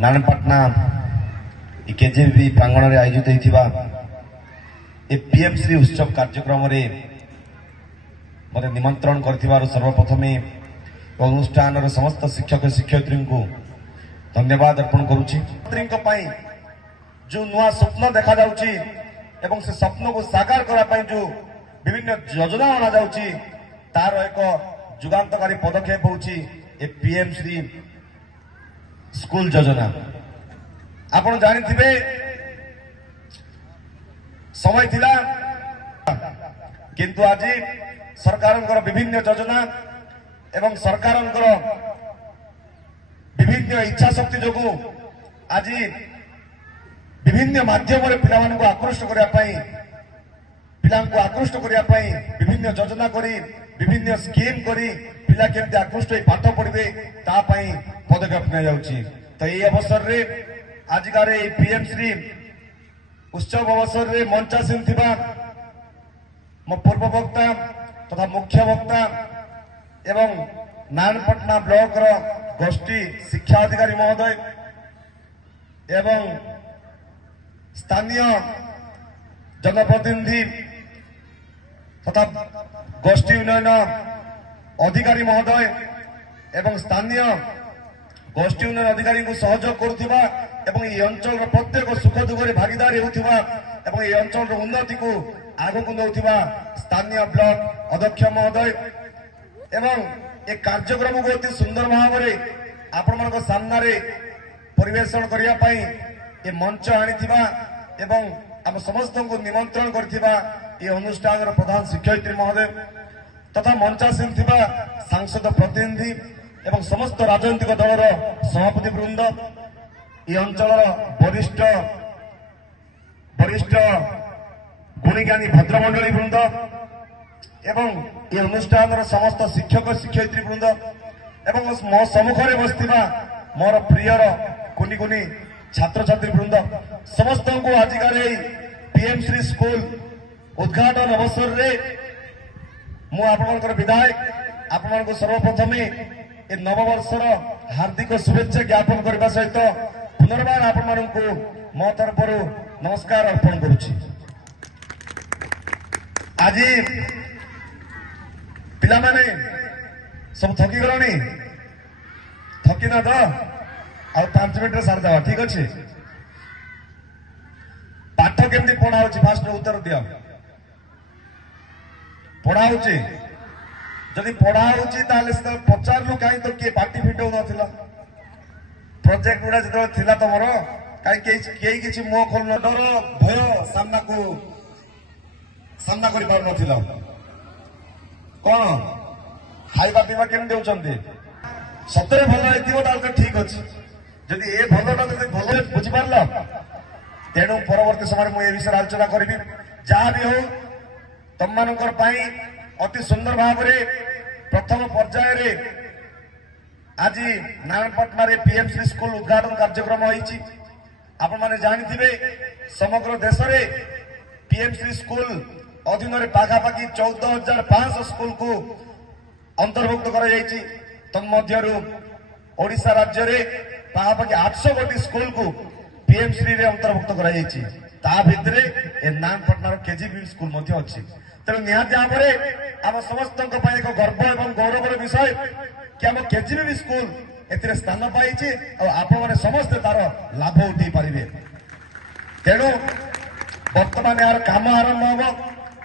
नानपाटना केजेबी प्रांगण में आयोजित होता पीएमश्री उत्सव कार्यक्रम मत निमंत्रण कर सर्वप्रथम अनुष्ठान समस्त शिक्षक शिक्षयित्री को धन्यवाद अर्पण करुच्ची। जो नुआ स्वप्न देखा जाउची एवं से स्वप्न को साकार करने जो विभिन्न योजना अना जाउची तार एक जुगांतकारी पदक्षेप होउची पीएमश्री स्कूल योजना। आपण जानिथिबे समय थिला किंतु आज सरकार विभिन्न योजना एवं सरकार विभिन्न इच्छा शक्ति जो आज विभिन्न माध्यम पिला आकृष्ट करने पिला आकृष्ट करने विभिन्न योजना करी विभिन्न स्कीम करी पिला केमती आकृष्ट हो पाठ पढ़े तापाई पदक्षेप नि जाउची। तो ये अवसर रे आजिकार पीएमश्री उत्सव अवसर रे मंचासीन थिबा मो पूर्व वक्ता तथा मुख्य वक्ता एवं नानपाटना ब्लॉक रो गोष्ठी शिक्षा अधिकारी महोदय एवं स्थानीय जनप्रतिनिधि तथा गोष्ठी उन्नयन अधिकारी महोदय एवं स्थानीय गोष्ठी उन्नयन अधिकारी को सहयोग करुवा एवं ये अंचल प्रत्येक सुख दुख भागीदारी होता एवं ये अंचल उन्नति को आग को नौथिबा स्थानीय ब्लॉक अध्यक्ष महोदय एवं ये कार्यक्रम को अति सुंदर भाव में आपण सामने परिवेषण करने ये मंच आनीथिबा एवं आम समस्त को निमंत्रण करथिबा ये अनुष्ठान प्रधान शिक्षयित्री महोदय तथा मंचासीन थिबा सांसद प्रतिनिधि एवं समस्त राजनीतिक दलर सभापति वृंद ये अंचल वरिष्ठ वरिष्ठ गुणीज्ञानी भद्रमंडली वृंद एवं ये अनुष्ठान समस्त शिक्षक शिक्षयित्री वृंद एवं मो सम्मुखें बसथिबा मोर प्रियर कुनी कुनी छात्र छात्री वृंद समस्त को आजिकार पीएमश्री स्कूल उद्घाटन अवसर रे मु आपनकर विधायक आपन सर्वप्रथम ए नववर्षर हार्दिक शुभेच्छा ज्ञापन करने सहित पुनर्बार आपण को मो तरफ नमस्कार अर्पण करुच्ची। आज पिला माने सब थकी गलनी थकी ना तो आ 5 मिनट सारदा ठीक अच्छे। पाठ केमती पढ़ा फास्ट उत्तर दिया पढ़ा जदि पढ़ा पचारू कहीं तो किए पार्टी फिटाऊ ना प्रोजेक्ट गुड़ा जो थिला तुमर कहीं किसी मुह खोल डर भय सामना को सामना कर पार न कौन खाଇବା पीवा केमती दौरान सतरे भल हो ठीक अच्छे जदि ए भलटा भल बुझीपार तेणु परवर्ती समय मुझे विषय आलोचना करी जहाँ भी हो तुम मान अति सुंदर भाव प्रथम पर्याय आज नानपाटना पीएमश्री स्कूल उद्घाटन कार्यक्रम होती आपण माने जानिथिबे समग्र देश में पीएमश्री स्कूल अधीन पाखापाखि 14,500 स्कूल को अंतर्भुक्त कर तन्मध्यरु ओडिशा राज्य रे पाखापाखि 800 गोटी स्कूल को पीएमश्री रे अंतर्भुक्त कर भितर ए नानपाटना केजीबी स्कूल अच्छी तेणु निहाती भाव में आम समस्त एक गर्व और गौरवर विषय कि आम केजीबी स्कूल ए स्थान पाई आपण समस्ते तार लाभ उठे पारे। तेणु बर्तमान यार काम आरंभ हम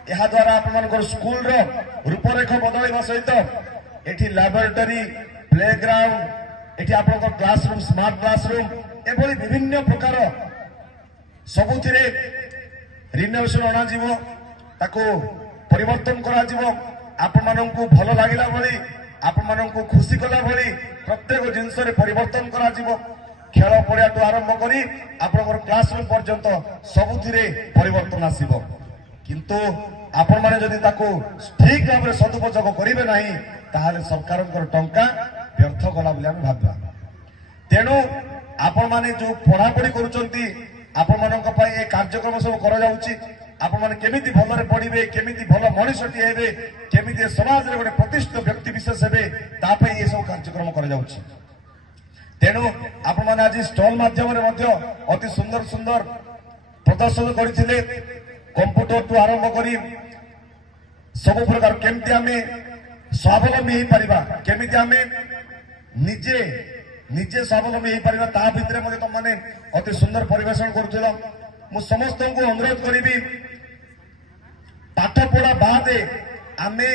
यह द्वारा आप स्कूल रूपरेख बदल सहित ये लैबोरेटरी प्ले ग्राउंड ये आप क्लासरूम स्मार्ट क्लासरूम एभली विभिन्न प्रकार सबुति रिनोवेशन अणाजिव ताको परिवर्तन करा आपण को भल लगिला भली आपण को खुशी कला भली प्रत्येक जिनस परिवर्तन करा खेल पड़िया आरंभ करी आपनकर क्लासरूम पर्यंत सबुथिरे परिवर्तन आसीबो किंतु आपण माने जदि ताको ठीक भाव में सदुपयोग करेंगे ना ताहले सरकार टंका व्यर्थ गला बोली आम भाबा। तेणु आपण माने जो पढ़ापढ़ी करुचंती आपण मानक पई ए कार्यक्रम सब करा जाउची आपण माने केमिति भलरे पढ़िबे केमिति भल मनुष्यटी हेबे केमिति समाज रे गोटे प्रतिष्ठित व्यक्ति विशेष हेबे ता पई ए सब कार्यक्रम करा जाउची। तेणु आपण माने आज स्टॉल माध्यम अति सुंदर सुंदर प्रदर्शन करथिले कंप्यूटर टू आरंभ करी सब प्रकार केमती आमे स्वावलंबी हो पारिबा केमिति आमे निजे निजे स्वावलंबी हो पारिबा ता भितरे मध्ये तुम माने अति सुंदर परिवेशन करूथिलो मु समस्त को अनुरोध करिबी पाठ पढ़ा बाद आमे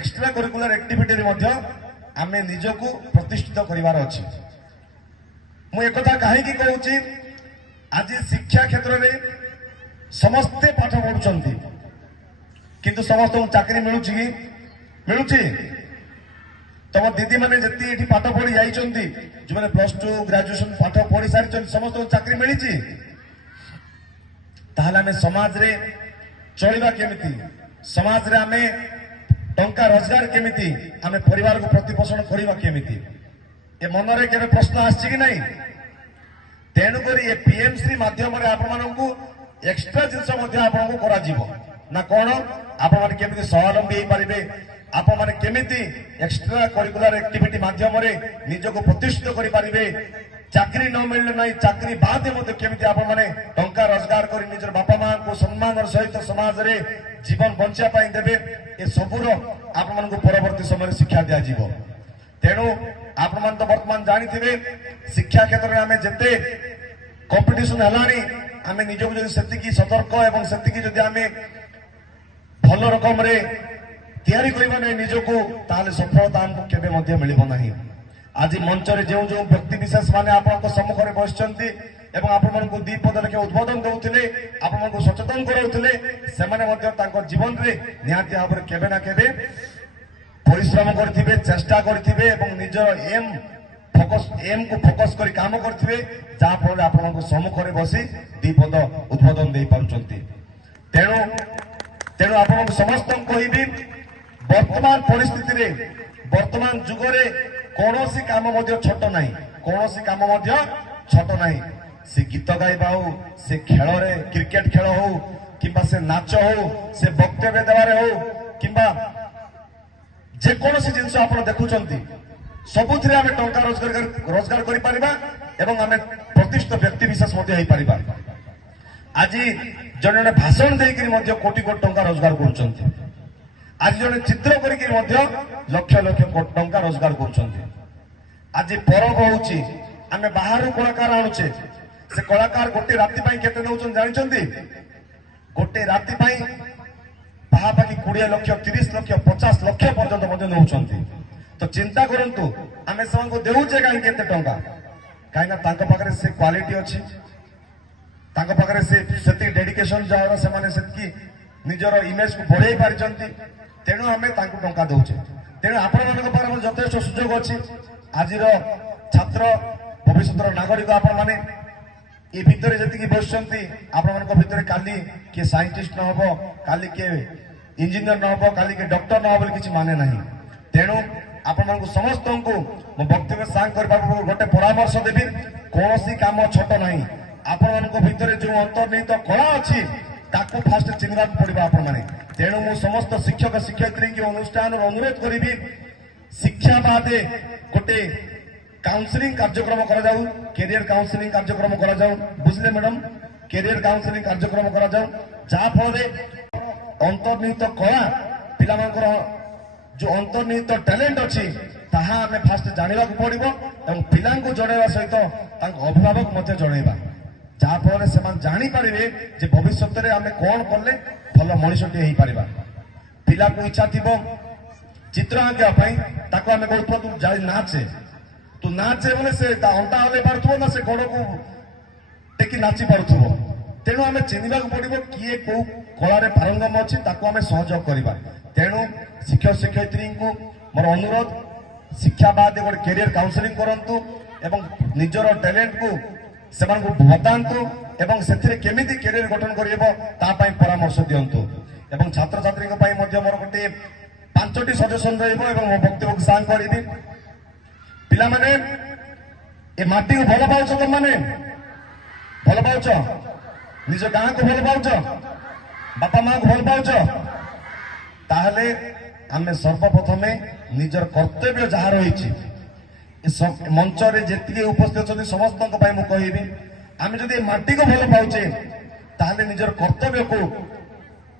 एक्स्ट्रा करिकुलर एक्टिविटी रे मध्ये आमे निजको प्रतिष्ठित करिवार अछि मु एकथा काहे की कहूची आज शिक्षा क्षेत्र रे समस्ते पाठ पढ़ुचंती किंतु समस्त चाकरी मिलुची कि मिलुची तुम दीदी मैंने जी ये पाठ पढ़ी जाइंट जो मैंने +2 ग्रेजुएशन पाठ पढ़ी सारी समस्त चाकरी मिली ताहले आमे समाज रे चलिबा केमिति समाज रे आमे टंका रोजगार केमिति आमे परिवार को प्रतिपोषण करिबा केमिति ए मन रे केबे प्रश्न आछि कि नहीं तेणु करी ए पीएमसी माध्यम रे आपण मानकू एक्स्ट्रा जिंस मध्ये आपण को करा जीवो ना कोन आपण माने केमिति स्वावलंबी हे परिबे आपण माने केमिति एक्स्ट्रा करिकुलर एक्टिविटी माध्यम रे निजको प्रतिष्ठित करि परिबे चाकरी न मिलले नहीं चाकरी बाद मध्ये केमिति आपण माने टंका रोजगार करी निजर बापा मां को सम्मान सहित समाज रे जीवन बंचा पाई देबे ए सबुरो आपण मन को परवर्ती समय शिक्षा दिया जीवो तेणु आपण मन तो वर्तमान जानी थिबे शिक्षा क्षेत्र में आमे जते कंपटीशन हलानी आमे निजको जदि सेति की सतर्क एवं सेति की जदि आमे भल रकम रे तैयारी करबा नै निजको ताले सफलता हमको केबे मध्ये मिलिबो नाही आज मंच रे जो जो व्यक्ति विशेष माने आपन को सम्मुख रे बसचंती एवं आपण मन को दी पद लेके उद्बोधन दउथिले आपण मन को सचेतन करउथिले से माने मध्ये तांको जीवन रे निहाती भाबरे केबे ना केबे परिश्रम करथिबे चेष्टा करथिबे एवं निजर एम को फोकस करी काम करथिबे जा फल आपण को सम्मुख रे बसी दी पद उद्बोधन देई पारुचंती तेणु तेणु आपण समस्त कहिबी वर्तमान परिस्थिति रे वर्तमान जुग रे कौनसी काम मध्य छोट नहीं कौनसी काम मध्य छोट नहीं से गीत गाइबा हो से खेल रे क्रिकेट खेल हो किंबा से नाच हो से वक्तव्य देवारे हो किंबा जे कौनसी जिंस आपण देखुचंती सबुथिरे आमे टंका रोजगार करि परिबा एवं आमे प्रतिष्ठित व्यक्ति विशेष मध्य होई परिबा आज जने भाषण देकरी मध्य कोटी कोटी टंका रोजगार करूचंती आज जने चित्र करिके मध्य लक्ष लक्ष कोटी टंका रोजगार करूचंती आज परब होउची आमे बाहर कलाकार आणुचे से कलाकार गोटे राति पई केते नउचन जानिचंती गोटे राति पई पाहापाखी 20 लाख 30 लाख 50 लाख पर्यंत मध्य नउचंती तो चिंता करंतु आमे समान को देउचे काई केते टंका काई ना तांको पाखरे से क्वालिटी अछि तांको पाखरे से सेति डेडिकेशन जाओ से माने सेति निजर इमेज को बढ़ाई पारिचंती तेणु आमे तांको टंका दउचे तेणु आपण मानक पर यथेष्ट सुयोग अछि आजिर छात्र भविष्य नागरिक आपण माने ए भितर जति बसचंती आपण मानक भितर काली के साइंटिस्ट न होबो काली के इंजीनियर न होबो काली के डॉक्टर न होबो किछि माने नाही तेणु आपण मानक समस्त को मो वक्तव्य सांग करबा गोटे परामर्श देबी कोनोसी काम छोट नाही आपण मानक भितर जो अंतर्निहित कला अछि ताको फास्ट चिन्हवा पड़िबा आपण माने तेणु मु समस्त शिक्षक शिक्षयित्री के अनुष्ठान अनुरोध करिबी शिक्षा बादे गोटे काउंसलिंग कार्यक्रम करा जाऊ कैरियर काउंसलिंग कार्यक्रम करा जाऊ बुझले मैडम कैरियर काउंसलिंग कार्यक्रम करा जाऊ जा फल अंतर्निहित कला पिलामानकर जो अंतर्निहित टैलेंट अछि ताहा हमें फास्ट जानिबा को पड़िबो एवं पिलांको जणैबा सहित तांको अभिभावक मते जणैबा जा फल से मान जानि पारिबे जे भविष्य रे हमें कोन करले भलो मनुष्यटी हेई पारिबा पिला को इच्छा थिबो चित्र आंकिया पाई ताको हमें कहतो तू जाई नाचे तू नाचे बोले से ता अंटा हले पारथुबो ना से गोड़ को टेकी नाची पारथुबो तेणु आमे चिन्हिबा को पड़िबो किए को कला रे पारंगम अछि ताको हमें सहयोग करबा तेणु शिक्षक शिक्षयित्री को मोर अनुरोध शिक्षा बाद गोटे कैरियर काउंसलिंग करंतु एवं निजर टैलेंट को सेमान को बतांतु एवं सेथिरे केमिति कैरियर गठन करिबो ता पई परामर्श दियंतु एवं छात्र छात्री को पई मध्य मोर गोटे 5टी सजेशन रहइबो एवं मो वक्तव्य को सांग करिबी पिला माने ए माटी को भल पाउछ तुम माने भल पाउछ निज गाँ को भल पाउछ बापा माँ को भल पाउछ ताहले आमे सर्वप्रथमे निजर कर्तव्य जहा रहिछि ମଞ୍ଚରେ ଯେତିକି ଉପସ୍ଥିତ ଅଛନ୍ତି ସମସ୍ତଙ୍କ ପାଇଁ ମୁଁ କହିବି, ଆମେ ଯଦି ଏ ମାଟିକୁ ଭଲ ପାଉଛେ ତାହେଲେ ନିଜର କର୍ତ୍ତବ୍ୟକୁ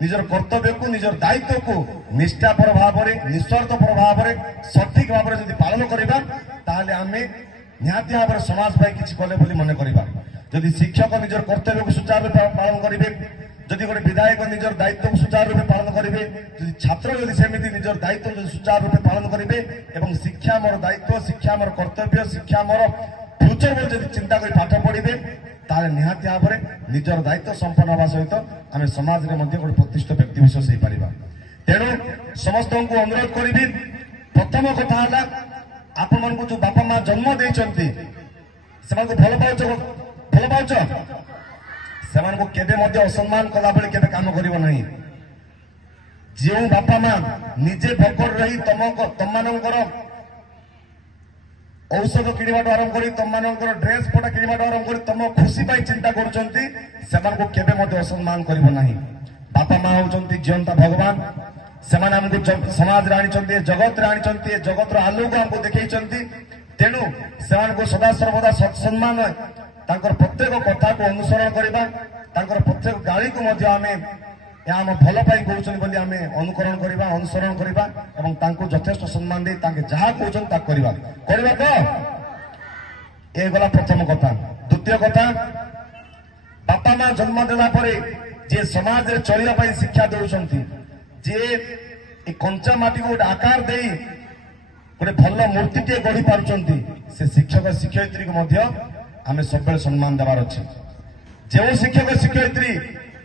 ନିଜର ଦାୟିତ୍ୱକୁ ନିଷ୍ଠାପର ଭାବରେ ନିଃସ୍ୱାର୍ଥପର ଭାବରେ ସଠିକ ଭାବରେ ଯଦି ପାଳନ କରିବା ତାହେଲେ ଆମେ ନିହାତି ଭାବରେ ସମାଜ ପାଇଁ କିଛି କଲେ ବୋଲି ମନେ କରିବା। ଯଦି ଶିକ୍ଷକ ନିଜର କର୍ତ୍ତବ୍ୟକୁ ସୁଚାରୁ ରୂପେ ପାଳନ କରିବେ, ଯଦି ଗୋଟେ ବିଧାୟକ ନିଜର ଦାୟିତ୍ୱକୁ ସୁଚାରୁ ରୂପେ ପାଳନ କରିବେ, ଯଦି ଛାତ୍ର ଯଦି ସେମିତି ନିଜର ଦାୟିତ୍ୱ ଯଦି ସୁଚାରୁ ରୂପେ ପାଳନ କରିବେ ଏବଂ ଶିକ୍ଷା ଆମର ଦାୟିତ୍ୱ, ଶିକ୍ଷା ଆମର କର୍ତ୍ତବ୍ୟ, ଶିକ୍ଷା ଆମର ଫ୍ୟୁଚର ବୋଲି ଯଦି ଚିନ୍ତା କରି ପାଠ ପଢିବେ ତାହେଲେ ନିହାତି ଭାବରେ ନିଜର ଦାୟିତ୍ୱ ସମ୍ପନ୍ନ ହେବା ସହିତ ଆମେ ସମାଜରେ ମଧ୍ୟ ଗୋଟେ ପ୍ରତିଷ୍ଠିତ ବ୍ୟକ୍ତି ବିଶେଷ ହେଇପାରିବା। ତେଣୁ ସମସ୍ତଙ୍କୁ ଅନୁରୋଧ କରିବି, ପ୍ରଥମ କଥା ହେଲା ଆପଣମାନଙ୍କୁ ଯୋଉ ବାପା ମା ଜନ୍ମ ଦେଇଛନ୍ତି ସେମାନଙ୍କୁ ଭଲ ପାଉଛ ସେମାନଙ୍କୁ କେବେ ମଧ୍ୟ ଅସମ୍ମାନ କଲା ଭଳି କେବେ କାମ କରିବ ନାହିଁ। ଯେଉଁ ବାପା ମା ନିଜେ ଭୋକରେ ରହି ତମମାନଙ୍କର ଔଷଧ କିଣିବାଠୁ ଆରମ୍ଭ କରି ତମମାନଙ୍କର ଡ୍ରେସ ପଟା କିଣିବାଠୁ ଆରମ୍ଭ କରି ତମ ଖୁସି ପାଇଁ ଚିନ୍ତା କରୁଛନ୍ତି ସେମାନଙ୍କୁ କେବେ ମଧ୍ୟ ଅସମ୍ମାନ କରିବ ନାହିଁ। ବାପା ମା ହଉଛନ୍ତି ଜିଅନ୍ତା ଭଗବାନ। ସେମାନେ ଆମକୁ ସମାଜରେ ଆଣିଛନ୍ତି, ଏ ଜଗତରେ ଆଣିଛନ୍ତି, ଏ ଜଗତର ଆଲୋକ ଆମକୁ ଦେଖେଇଛନ୍ତି। ତେଣୁ ସେମାନଙ୍କୁ ସଦାସର୍ବଦା ସତ୍ସମ୍ମାନ ତାଙ୍କର ପ୍ରତ୍ୟେକ କଥାକୁ ଅନୁସରଣ କରିବା, ତାଙ୍କର ପ୍ରତ୍ୟେକ ଗାଳିକୁ ମଧ୍ୟ ଆମେ ଏହା ଆମ ଭଲ ପାଇଁ କହୁଛନ୍ତି ବୋଲି ଆମେ ଅନୁସରଣ କରିବା ଏବଂ ତାଙ୍କୁ ଯଥେଷ୍ଟ ସମ୍ମାନ ଦେଇ ତାଙ୍କେ ଯାହା କହୁଛନ୍ତି ତାକୁ କରିବା ତ ଏ ଗଲା ପ୍ରଥମ କଥା। ଦ୍ୱିତୀୟ କଥା, ବାପା ମା ଜନ୍ମ ଦେଲା ପରେ ଯିଏ ସମାଜରେ ଚଳିବା ପାଇଁ ଶିକ୍ଷା ଦେଉଛନ୍ତି, ଯିଏ ଏ କଞ୍ଚା ମାଟିକୁ ଗୋଟେ ଆକାର ଦେଇ ଗୋଟେ ଭଲ ମୂର୍ତ୍ତିଟିଏ ଗଢି ପାରୁଛନ୍ତି, ସେ ଶିକ୍ଷକ ଶିକ୍ଷୟିତ୍ରୀକୁ ମଧ୍ୟ ଆମେ ସବୁବେଳେ ସମ୍ମାନ ଦେବାର ଅଛି। ଯେଉଁ ଶିକ୍ଷକ ଶିକ୍ଷୟିତ୍ରୀ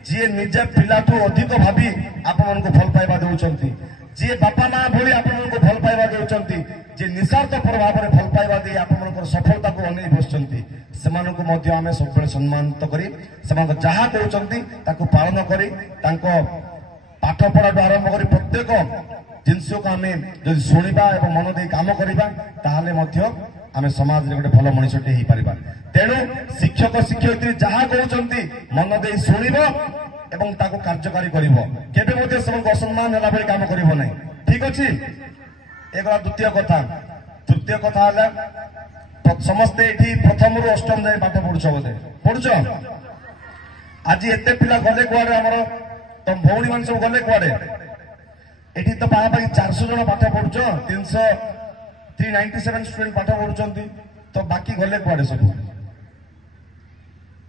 ଯିଏ ନିଜ ପିଲାଠୁ ଅଧିକ ଭାବି ଆପଣମାନଙ୍କୁ ଭଲ ପାଇବା ଦେଉଛନ୍ତି, ଯିଏ ବାପା ମା ଭଳି ଆପଣମାନଙ୍କୁ ଭଲ ପାଇବା ଦେଉଛନ୍ତି, ଯିଏ ନିଃସ୍ୱାର୍ଥପର ଭାବରେ ଭଲ ପାଇବା ଦେଇ ଆପଣଙ୍କର ସଫଳତାକୁ ଅନେଇ ବସୁଛନ୍ତି, ସେମାନଙ୍କୁ ମଧ୍ୟ ଆମେ ସବୁବେଳେ ସମ୍ମାନିତ କରି ସେମାନଙ୍କ ଯାହା କହୁଛନ୍ତି ତାକୁ ପାଳନ କରି ତାଙ୍କ ପାଠ ପଢାଠୁ ଆରମ୍ଭ କରି ପ୍ରତ୍ୟେକ ଜିନିଷକୁ ଆମେ ଯଦି ଶୁଣିବା ଏବଂ ମନ ଦେଇ କାମ କରିବା ତାହେଲେ ମଧ୍ୟ ଆମେ ସମାଜରେ ଗୋଟେ ଭଲ ମଣିଷଟେ ହେଇପାରିବା। ତେଣୁ ଶିକ୍ଷକ ଶିକ୍ଷୟିତ୍ରୀ ଯାହା କହୁଛନ୍ତି ମନ ଦେଇ ଶୁଣିବ ଏବଂ ତାକୁ କାର୍ଯ୍ୟକାରୀ କରିବ, କେବେ ମଧ୍ୟ ସେମାନଙ୍କୁ ଅସମ୍ମାନ ହେଲା ଭଳି କାମ କରିବ ନାହିଁ। ଠିକ ଅଛି, ଏଗଲା ଦ୍ୱିତୀୟ କଥା। ତୃତୀୟ କଥା ହେଲା ସମସ୍ତେ ଏଠି ପ୍ରଥମରୁ ଅଷ୍ଟମ ଯାଏ ପାଠ ପଢୁଛ ବୋଧେ ପଢୁଛ? ଆଜି ଏତେ ପିଲା ଗଲେ କୁଆଡେ? ଆମର ତମ ଭଉଣୀ ମାନେ ସବୁ ଗଲେ କୁଆଡେ? ଏଠି ତ ପାଖାପାଖି 400 ଜଣ ପାଠ ପଢୁଛ, 397 ଷ୍ଟୁଡେଣ୍ଟ ପାଠ ପଢୁଛନ୍ତି, ତ ବାକି ଗଲେ କୁଆଡେ? ସବୁ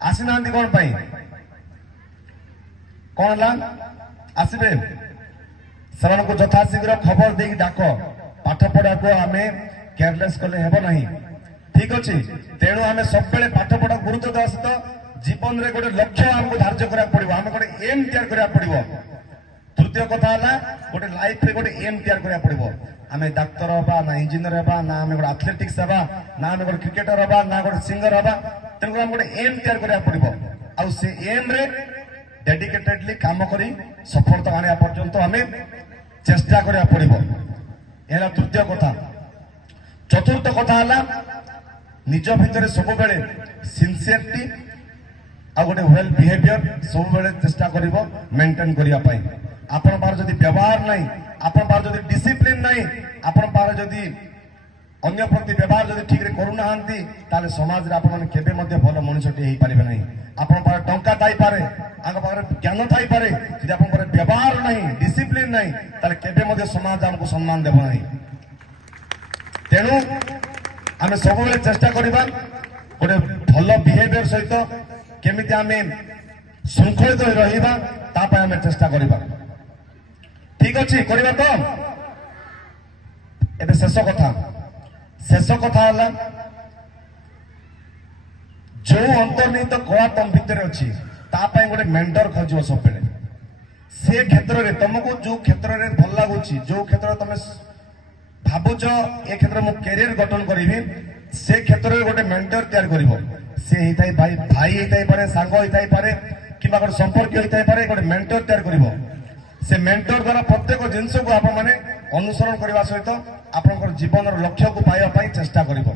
ଆସିନାହାନ୍ତି କଣ ପାଇଁ? କଣ ହେଲା? ଆସିବେ, ସେମାନଙ୍କୁ ଯଥାଶୀଘ୍ର ଖବର ଦେଇକି ଡାକ। ପାଠ ପଢାକୁ ଆମେ କେୟାରଲେସ୍ କଲେ ହେବ ନାହିଁ। ଠିକ ଅଛି, ତେଣୁ ଆମେ ସବୁବେଳେ ପାଠ ପଢା ଗୁରୁତ୍ୱ ଦେବା ସହିତ ଜୀବନରେ ଗୋଟେ ଲକ୍ଷ୍ୟ ଆମକୁ ଧାର୍ଯ୍ୟ କରିବାକୁ ପଡିବ, ଆମେ ଗୋଟେ ଏମ୍ ତିଆରି କରିବାକୁ ପଡିବ। ତୃତୀୟ କଥା ହେଲା ଗୋଟେ ଲାଇଫରେ ଗୋଟେ ଏମ୍ ତିଆରି କରିବାକୁ ପଡିବ। ଆମେ ଡାକ୍ତର ହେବା, ନା ଇଞ୍ଜିନିୟର ହେବା, ନା ଆମେ ଗୋଟେ ଆଥଲେଟିକ୍ସ ହେବା, ନା ଆମେ ଗୋଟେ କ୍ରିକେଟର ହେବା, ନା ଗୋଟେ ସିଙ୍ଗର ହେବା। ତେଣୁ ଆମେ ଗୋଟେ ଏମ୍ ତିଆରି କରିବାକୁ ପଡିବ, ଆଉ ସେ ଏମ୍ ରେ ଡେଡିକେଟେଡଲି କାମ କରି ସଫଳତା ଆଣିବା ପର୍ଯ୍ୟନ୍ତ ଆମେ ଚେଷ୍ଟା କରିବାକୁ ପଡିବ। ଏହା ତୃତୀୟ କଥା। ଚତୁର୍ଥ କଥା ହେଲା ନିଜ ଭିତରେ ସବୁବେଳେ ସିନସିୟରିଟି ଆଉ ଗୋଟେ ୱେଲ୍ ବିହେଭିୟର ସବୁବେଳେ ଚେଷ୍ଟା କରିବ ମେଣ୍ଟେନ କରିବା ପାଇଁ। ଆପଣ ପାଖରେ ଯଦି ବ୍ୟବହାର ନାହିଁ, ଆପଣ ପାଖରେ ଯଦି ଡିସିପ୍ଲିନ ନାହିଁ, ଆପଣ ପାଖରେ ଯଦି ଅନ୍ୟ ପ୍ରତି ବ୍ୟବହାର ଯଦି ଠିକରେ କରୁନାହାନ୍ତି ତାହେଲେ ସମାଜରେ ଆପଣମାନେ କେବେ ମଧ୍ୟ ଭଲ ମଣିଷଟିଏ ହେଇପାରିବେ ନାହିଁ। ଆପଣଙ୍କ ପାଖରେ ଟଙ୍କା ଥାଇପାରେ, ଆପଣଙ୍କ ପାଖରେ ଜ୍ଞାନ ଥାଇପାରେ, ଯଦି ଆପଣଙ୍କ ପାଖରେ ବ୍ୟବହାର ନାହିଁ, ଡିସିପ୍ଲିନ ନାହିଁ, ତାହେଲେ କେବେ ମଧ୍ୟ ସମାଜ ଆମକୁ ସମ୍ମାନ ଦେବ ନାହିଁ। ତେଣୁ ଆମେ ସବୁବେଳେ ଚେଷ୍ଟା କରିବା ଗୋଟେ ଭଲ ବିହେଭିୟର ସହିତ କେମିତି ଆମେ ଶୃଙ୍ଖଳିତ ହୋଇ ରହିବା ତା ପାଇଁ ଆମେ ଚେଷ୍ଟା କରିବା। ଠିକ ଅଛି, କରିବା ତ? ଏବେ ଶେଷ କଥା ହେଲା ଯୋଉ ଅନ୍ତର୍ନିହିତ କଳା ତମ ଭିତରେ ଅଛି ତା ପାଇଁ ଗୋଟେ ମେଣ୍ଟର ଖୋଜିବ ସବୁବେଳେ। ସେ କ୍ଷେତ୍ରରେ ତମକୁ ଯୋଉ କ୍ଷେତ୍ରରେ ଭଲ ଲାଗୁଛି, ଯୋଉ କ୍ଷେତ୍ରରେ ତମେ ଭାବୁଛ ଏ କ୍ଷେତ୍ରରେ ମୁଁ କ୍ୟାରିୟର ଗଠନ କରିବି, ସେ କ୍ଷେତ୍ରରେ ଗୋଟେ ମେଣ୍ଟର ତିଆରି କରିବ। ସେ ହେଇଥାଇ ଭାଇ ହେଇଥାଇପାରେ, ସାଙ୍ଗ ହେଇଥାଇପାରେ, କିମ୍ବା ଗୋଟେ ସମ୍ପର୍କୀୟ ହେଇଥାଇପାରେ। ଗୋଟେ ମେଣ୍ଟର ତିଆରି କରିବ। ସେ ମେଣ୍ଟର ଦ୍ୱାରା ପ୍ରତ୍ୟେକ ଜିନିଷକୁ ଆପଣମାନେ ଅନୁସରଣ କରିବା ସହିତ ଆପଣଙ୍କର ଜୀବନର ଲକ୍ଷ୍ୟକୁ ପାଇବା ପାଇଁ ଚେଷ୍ଟା କରିବ।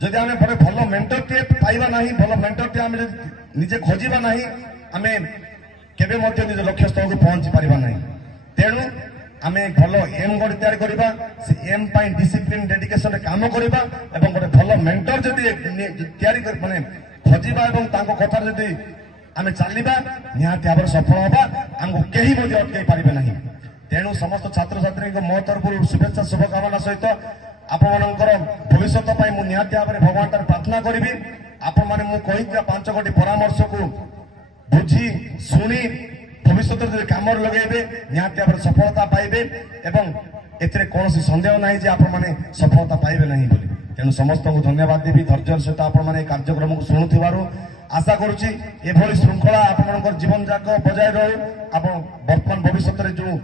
ଯଦି ଆମେ ଗୋଟେ ଭଲ ମେଣ୍ଟରଟିଏ ପାଇବା ନାହିଁ, ଭଲ ମେଣ୍ଟରଟିଏ ଆମେ ଯଦି ନିଜେ ଖୋଜିବା ନାହିଁ, ଆମେ କେବେ ମଧ୍ୟ ନିଜ ଲକ୍ଷ୍ୟ ସ୍ଥଳକୁ ପହଞ୍ଚି ପାରିବା ନାହିଁ। ତେଣୁ ଆମେ ଭଲ ଏମ୍ ଗୋଟେ ତିଆରି କରିବା, ସେ ଏମ୍ ପାଇଁ ଡିସିପ୍ଲିନ ଡେଡିକେସନରେ କାମ କରିବା ଏବଂ ଗୋଟେ ଭଲ ମେଣ୍ଟର ଯଦି ତିଆରି କରି ମାନେ ଖୋଜିବା ଏବଂ ତାଙ୍କ କଥାରେ ଯଦି ଆମେ ଚାଲିବା ନିହାତି ଭାବରେ ସଫଳ ହେବା, ଆମକୁ କେହି ମଧ୍ୟ ଅଟକାଇ ପାରିବେ ନାହିଁ। ତେଣୁ ସମସ୍ତ ଛାତ୍ରଛାତ୍ରୀଙ୍କ ମୋ ତରଫରୁ ଶୁଭେଚ୍ଛା ଶୁଭକାମନା ସହିତ ଆପଣମାନଙ୍କର ଭବିଷ୍ୟତ ପାଇଁ ମୁଁ ନିହାତି ଭାବରେ ଭଗବାନଠାରୁ ପ୍ରାର୍ଥନା କରିବି। ଆପଣମାନେ ମୁଁ କହିଥିବା 5ଟି ପରାମର୍ଶକୁ ବୁଝି ଶୁଣି ଭବିଷ୍ୟତରେ ଯଦି କାମରେ ଲଗେଇବେ ନିହାତି ଭାବରେ ସଫଳତା ପାଇବେ ଏବଂ ଏଥିରେ କୌଣସି ସନ୍ଦେହ ନାହିଁ ଯେ ଆପଣମାନେ ସଫଳତା ପାଇବେ ନାହିଁ ବୋଲି। ତେଣୁ ସମସ୍ତଙ୍କୁ ଧନ୍ୟବାଦ ଦେବି ଧୈର୍ଯ୍ୟର ସହିତ ଆପଣମାନେ ଏହି କାର୍ଯ୍ୟକ୍ରମକୁ ଶୁଣୁଥିବାରୁ। ଆଶା କରୁଛି ଏଭଳି ଶୃଙ୍ଖଳା ଆପଣମାନଙ୍କର ଜୀବନ ଯାକ ବଜାୟ ରହୁ। ଆପଣ ବର୍ତ୍ତମାନ ଭବିଷ୍ୟତରେ ଯେଉଁ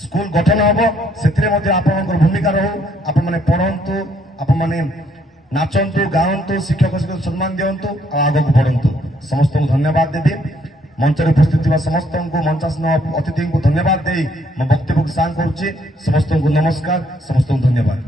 ସ୍କୁଲ ଗଠନ ହବ ସେଥିରେ ମଧ୍ୟ ଆପଣଙ୍କର ଭୂମିକା ରହୁ। ଆପଣମାନେ ପଢନ୍ତୁ, ଆପଣମାନେ ନାଚନ୍ତୁ, ଗାଆନ୍ତୁ, ଶିକ୍ଷକ ଶିକ୍ଷକ ସମ୍ମାନ ଦିଅନ୍ତୁ ଆଉ ଆଗକୁ ବଢନ୍ତୁ। ସମସ୍ତଙ୍କୁ ଧନ୍ୟବାଦ ଦେବି। ମଞ୍ଚରେ ଉପସ୍ଥିତ ଥିବା ସମସ୍ତଙ୍କୁ ମଞ୍ଚାସୀନ ଅତିଥିଙ୍କୁ ଧନ୍ୟବାଦ ଦେଇ ମୋ ବକ୍ତବ୍ୟକୁ ସାଙ୍ଗ କରୁଛି। ସମସ୍ତଙ୍କୁ ନମସ୍କାର, ସମସ୍ତଙ୍କୁ ଧନ୍ୟବାଦ।